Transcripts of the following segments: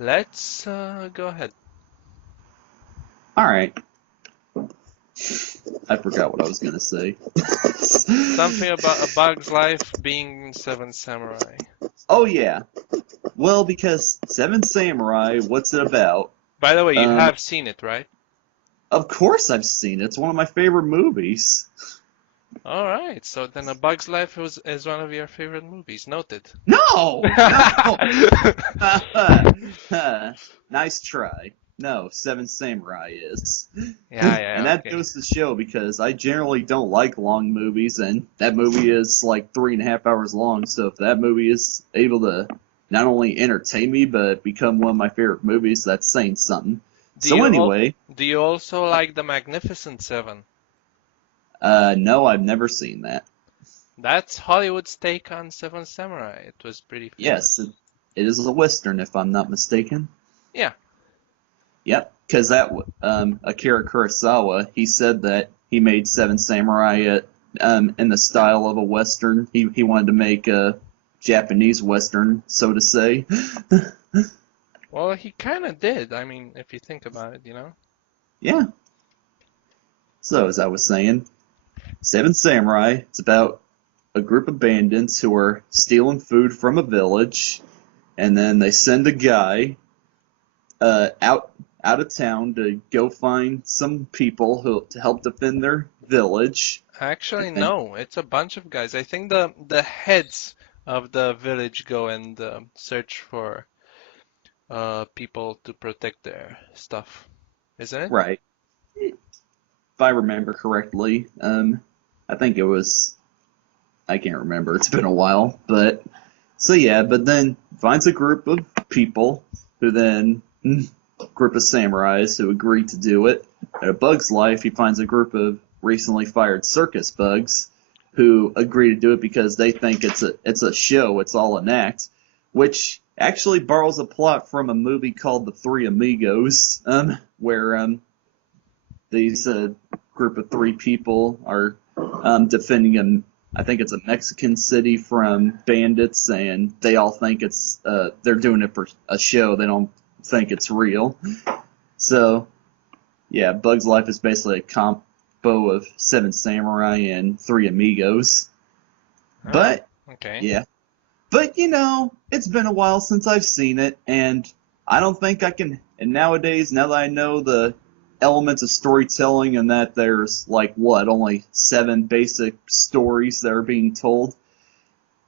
Let's go ahead. All right. I forgot what I was gonna say. Something about A Bug's Life being Seven Samurai. Oh yeah. Well, because Seven Samurai, what's it about? By the way, you Um, have seen it, right? of course I've seen it. It's one of my favorite movies. All right, so then A Bug's Life is one of your favorite movies. Noted. No, no. Yeah, Nice try. No, Seven Samurai is. And yeah, that okay. goes to show because I generally don't like long movies, and that movie is like 3.5 hours long. So if that movie is able to not only entertain me but become one of my favorite movies, that's saying something. Do So you al anyway, do you also like The Magnificent Seven? no, I've never seen that. That's Hollywood's take on Seven Samurai. It was pretty Yes, famous. it is a western if I'm not mistaken. Yeah, Yep, because Akira Kurosawa, he said that he made Seven Samurai in the style of a western. He wanted to make a Japanese western, so to say. well, he kind of did. I mean, if you think about it, you know. Yeah. So as I was saying, Seven Samurai. It's about a group of bandits who are stealing food from a village, and then they send a guy out of town to go find some people who to help defend their village. Actually, And no, it's a bunch of guys. I think the heads of the village go and search for people to protect their stuff, isn't it? right, if I remember correctly, I think it was. I can't remember. It's been a while, but so yeah. But then finds a group of people who then group of samurais who agree to do it. At A Bug's Life, he finds a group of recently fired circus bugs who agree to do it because they think it's a show, it's all an act, which actually borrows a plot from a movie called The Three Amigos, where these group of three people are defending I think it's a Mexican city from bandits, and they all think they're doing it for a show. They don't think it's real. So yeah, Bug's Life is basically a combo of Seven Samurai and Three Amigos. Oh, But okay. yeah, but it's been a while since I've seen it, and I don't think I can. And nowadays, now that I know the elements of storytelling and that there's like what, only seven basic stories that are being told,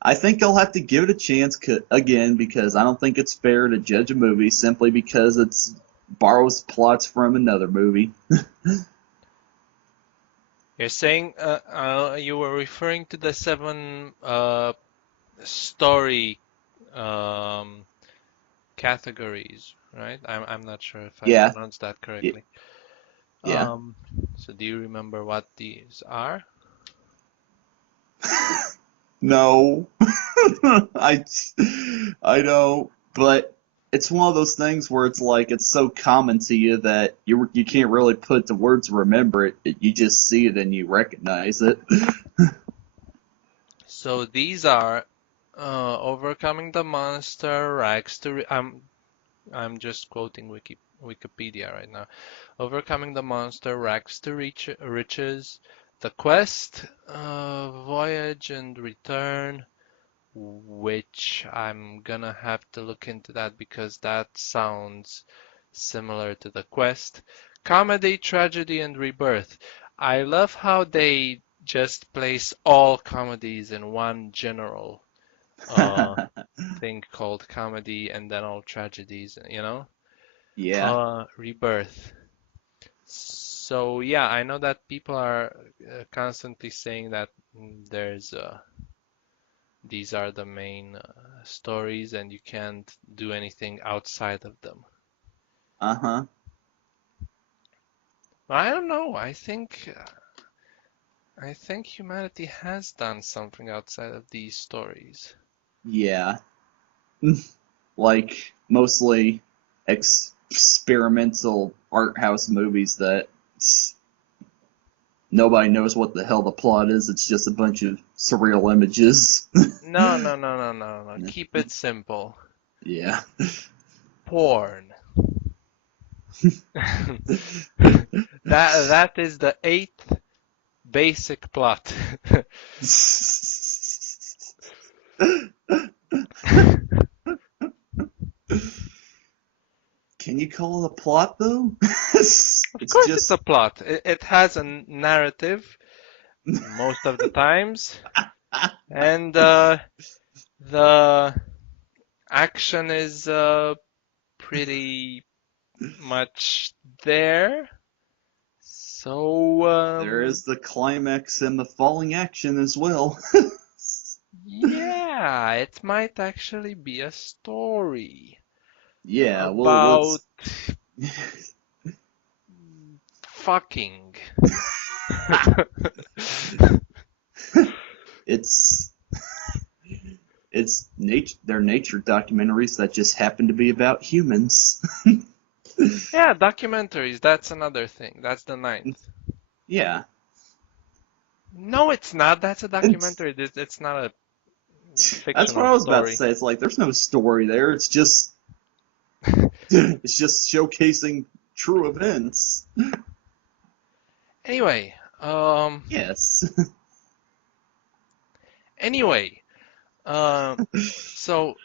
I think I'll have to give it a chance again because I don't think it's fair to judge a movie simply because it's borrows plots from another movie. You're saying you were referring to the seven story um, categories, right? I'm not sure if I Yeah, pronounced that yeah, correctly. yeah. Um, so do you remember what these are? No, I, I know, but it's one of those things where it's like it's so common to you that you can't really put the words to remember it. You just see it and you recognize it. So these are overcoming the monster, rags to I'm just quoting Wikipedia right now. Overcoming the monster, rags to riches, the quest, voyage and return, which I'm gonna have to look into that because that sounds similar to the quest. Comedy, tragedy, and rebirth. I love how they just place all comedies in one general uh thing called comedy and then all tragedies, you know? Yeah. Rebirth. So yeah, I know that people are constantly saying that there's these are the main stories and you can't do anything outside of them. Uh-huh. But I don't know. I think humanity has done something outside of these stories. Yeah. Like mostly experimental art house movies that nobody knows what the hell the plot is. It's just a bunch of surreal images. No, no, no, no, no, no. Keep it simple. Yeah. porn. That is the eighth basic plot. Can you call it a plot though? It's Of course, it's a just plot. It has a narrative most of the times, and the action is pretty much there. So, there is the climax and the falling action as well. yeah, it might actually be a story Yeah, well, about fucking. it's nature. They're nature documentaries that just happen to be about humans. Yeah, documentaries, that's another thing. That's the ninth. Yeah, No, it's not. That's a it's documentary. It's not a that's what fictional I was about to story. say. It's like there's no story there. It's just showcasing true events. Anyway, Yes. anyway, um, so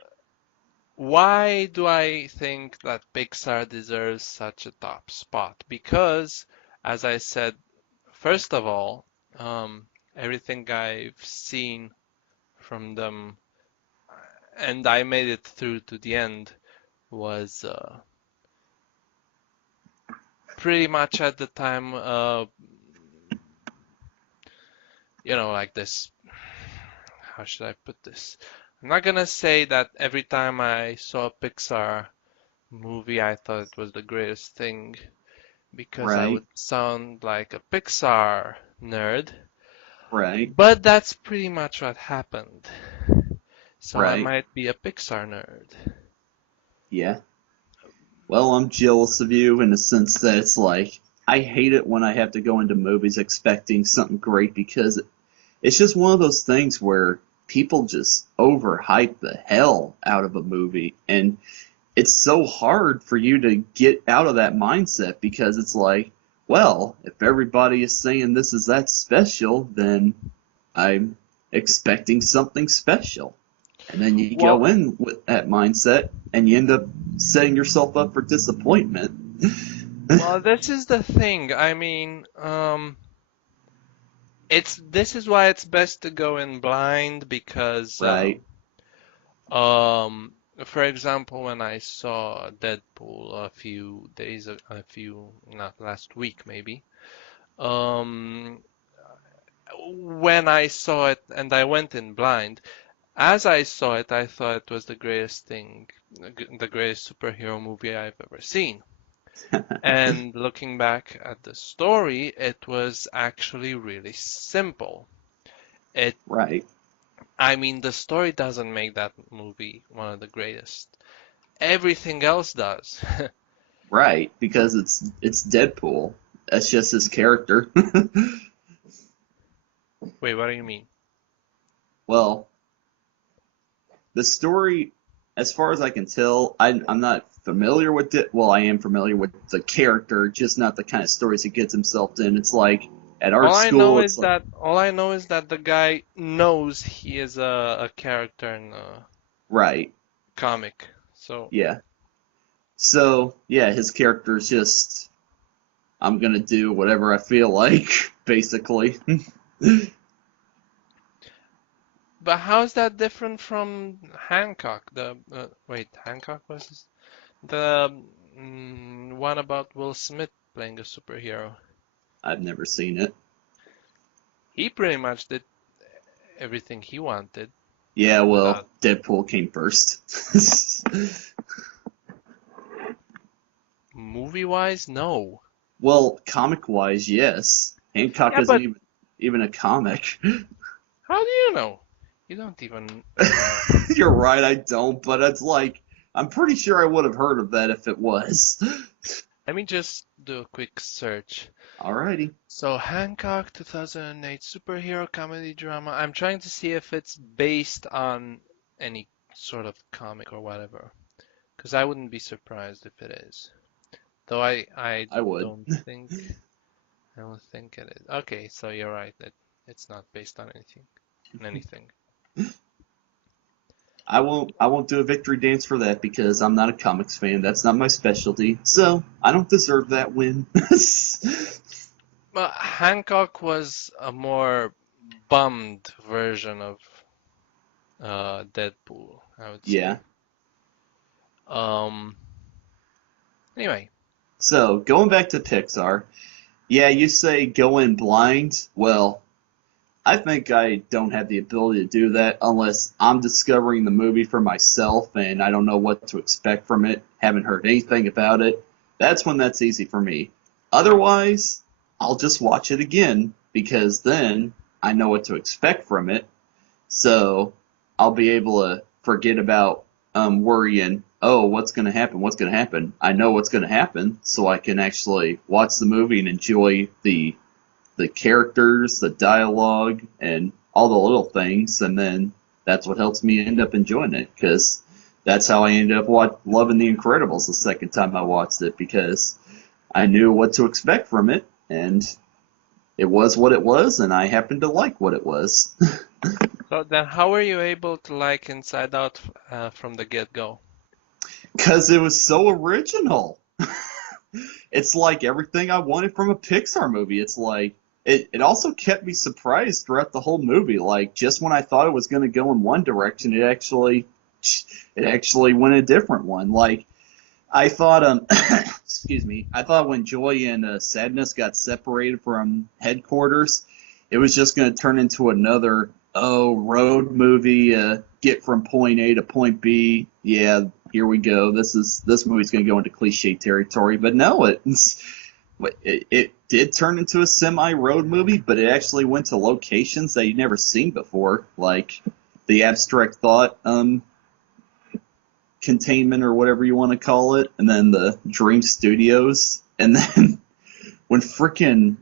why do I think that Pixar deserves such a top spot? Because, as I said, first of all, everything I've seen from them, and I made it through to the end, was pretty much at the time, like this. How should I put this? I'm not gonna say that every time I saw a Pixar movie, I thought it was the greatest thing because I Right. would sound like a Pixar nerd, Right. but that's pretty much what happened. So I Right. might be a Pixar nerd. Yeah. Well, I'm jealous of you in the sense that it's like I hate it when I have to go into movies expecting something great because it's just one of those things where people just overhype the hell out of a movie, and it's so hard for you to get out of that mindset because it's like, well, if everybody is saying this is that special, then I'm expecting something special. And then you Well, go in with that mindset and you end up setting yourself up for disappointment. well, this is the thing. I mean, this is why it's best to go in blind because Right, Um, for example, when I saw Deadpool a few, not last week maybe, um, when I saw it and I went in blind, as I saw it, I thought it was the greatest thing, the greatest superhero movie I've ever seen. And looking back at the story, it was actually really simple. It, right, I mean, the story doesn't make that movie one of the greatest. Everything else does. right. Because it's Deadpool. That's just his character. Wait, what do you mean? Well, the story, as far as I can tell, I'm not familiar with it. Well, I am familiar with the character, just not the kind of stories he gets himself in. It's like at art school, it's like All I know is that the guy knows he is a character in a right, comic. So, yeah. So yeah, his character is just I'm gonna do whatever I feel like, basically. but how is that different from Hancock? Hancock was the one about Will Smith playing a superhero. I've never seen it. He pretty much did everything he wanted Yeah, well, without Deadpool came first. movie-wise, no. Well, comic wise, yes. Hancock Yeah, isn't but even a comic. how do you know? You don't even know. You're right, I don't, but it's like I'm pretty sure I would have heard of that if it was. Let me just do a quick search. Alrighty. So Hancock 2008 superhero comedy drama. I'm trying to see if it's based on any sort of comic or whatever, Because I wouldn't be surprised if it is. Though I I would. don't think I don't think it is. Okay, so you're right that it's not based on anything. I won't do a victory dance for that because I'm not a comics fan. That's not my specialty. So I don't deserve that win. But Hancock was a more bummed version of Deadpool, I would Yeah. say. Um, anyway, So going back to Pixar, yeah, you say go in blind. Well, I think I don't have the ability to do that unless I'm discovering the movie for myself and I don't know what to expect from it, haven't heard anything about it. That's when that's easy for me. Otherwise, I'll just watch it again because then I know what to expect from it. So I'll be able to forget about worrying, oh, what's going to happen? What's going to happen? I know what's going to happen, so I can actually watch the movie and enjoy the characters, the dialogue, and all the little things, and then that's what helps me end up enjoying it because that's how I ended up loving The Incredibles the second time I watched it because I knew what to expect from it, and it was what it was, and I happened to like what it was. so then how were you able to like Inside Out from the get-go? Because it was so original. It's like everything I wanted from a Pixar movie. It's like it also kept me surprised throughout the whole movie. Like just when I thought it was going to go in one direction, it actually went a different one. Like I thought excuse me, I thought when Joy and Sadness got separated from headquarters, it was just going to turn into another road movie, get from point A to point B. Yeah, here we go. This movie's going to go into cliche territory, but no, it did turn into a semi road movie, but it actually went to locations that you'd never seen before, like the abstract thought containment or whatever you want to call it, and then the Dream Studios, and then when frickin'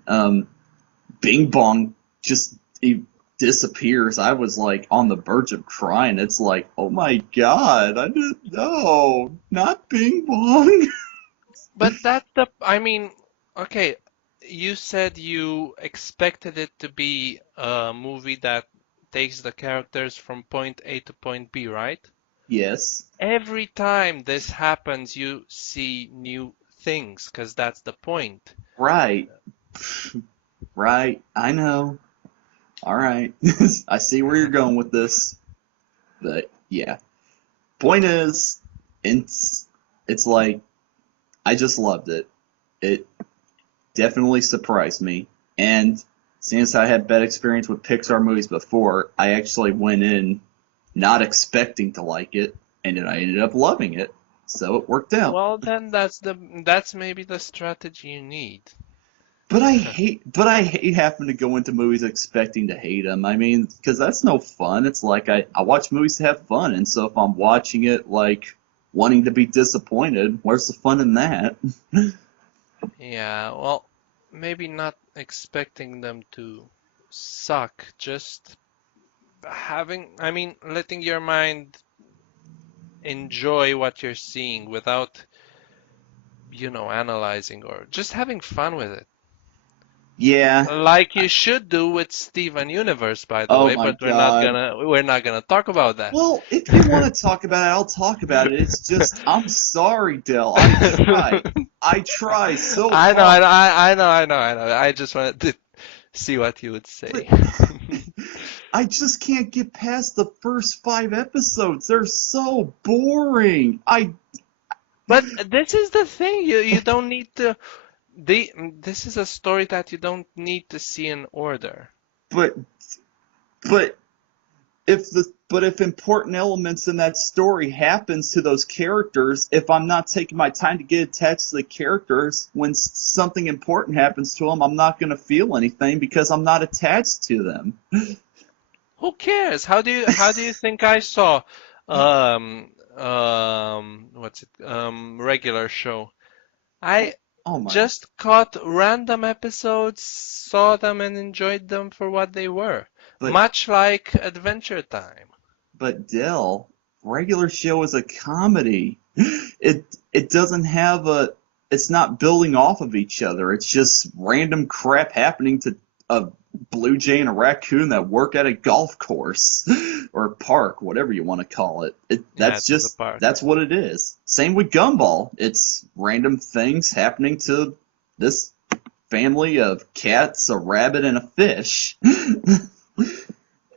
Bing Bong just he disappears, I was like on the verge of crying. It's like, oh my god, I didn't know, not Bing Bong. But I mean, okay, you said you expected it to be a movie that takes the characters from point A to point B, right? Yes, Every time this happens, you see new things, because that's the point. right, right. I know. All right, I see where you're going with this, but yeah. Point is, it's like I just loved it. It definitely surprised me. And since I had bad experience with Pixar movies before, I actually went in not expecting to like it, and then I ended up loving it. So it worked out. Well, then that's maybe the strategy you need. But I hate having to go into movies expecting to hate them. I mean, because that's no fun. It's like I watch movies to have fun, and so if I'm watching it like wanting to be disappointed, where's the fun in that? Yeah, well, maybe not expecting them to suck, just I mean, letting your mind enjoy what you're seeing without, analyzing or just having fun with it. Yeah. Like you should do with Steven Universe, by the Oh way, my but God. we're not gonna talk about that. Well, if you want to talk about it, I'll talk about it. It's just, I'm sorry, Dell. I try. I try so I know, I know, hard. I know. I just wanted to see what you would But say. I just can't get past the first 5 episodes. They're so boring. But this is the thing, you don't need to this is a story that you don't need to see in order. But, but if important elements in that story happens to those characters, if I'm not taking my time to get attached to the characters, when something important happens to them, I'm not going to feel anything because I'm not attached to them. Who cares? How do you think I saw what's it regular show? I Oh my. just caught random episodes, saw them and enjoyed them for what they were. But Much like Adventure Time. But Dell, regular show is a comedy. it doesn't have a it's not building off of each other. It's just random crap happening to a blue jay and a raccoon that work at a golf course or park, whatever you want to call it. Yeah, That's it was a just park. that's what it is. Same with Gumball. It's random things happening to this family of cats, a rabbit, and a fish.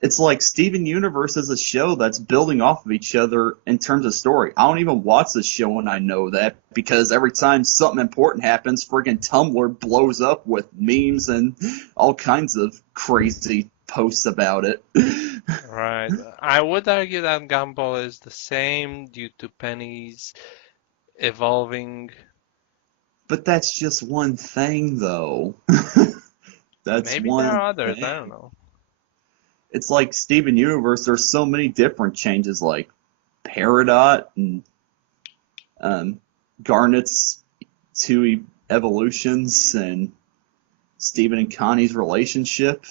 It's like Steven Universe is a show that's building off of each other in terms of story. I don't even watch the show and I know that because every time something important happens, friggin' Tumblr blows up with memes and all kinds of crazy posts about it. Right. I would argue that Gumball is the same due to Penny's evolving. But that's just one thing, though. That's Maybe there one are others, I don't thing. know. It's like Steven Universe, there's so many different changes, like Peridot and um, Garnet's two evolutions and Steven and Connie's relationship.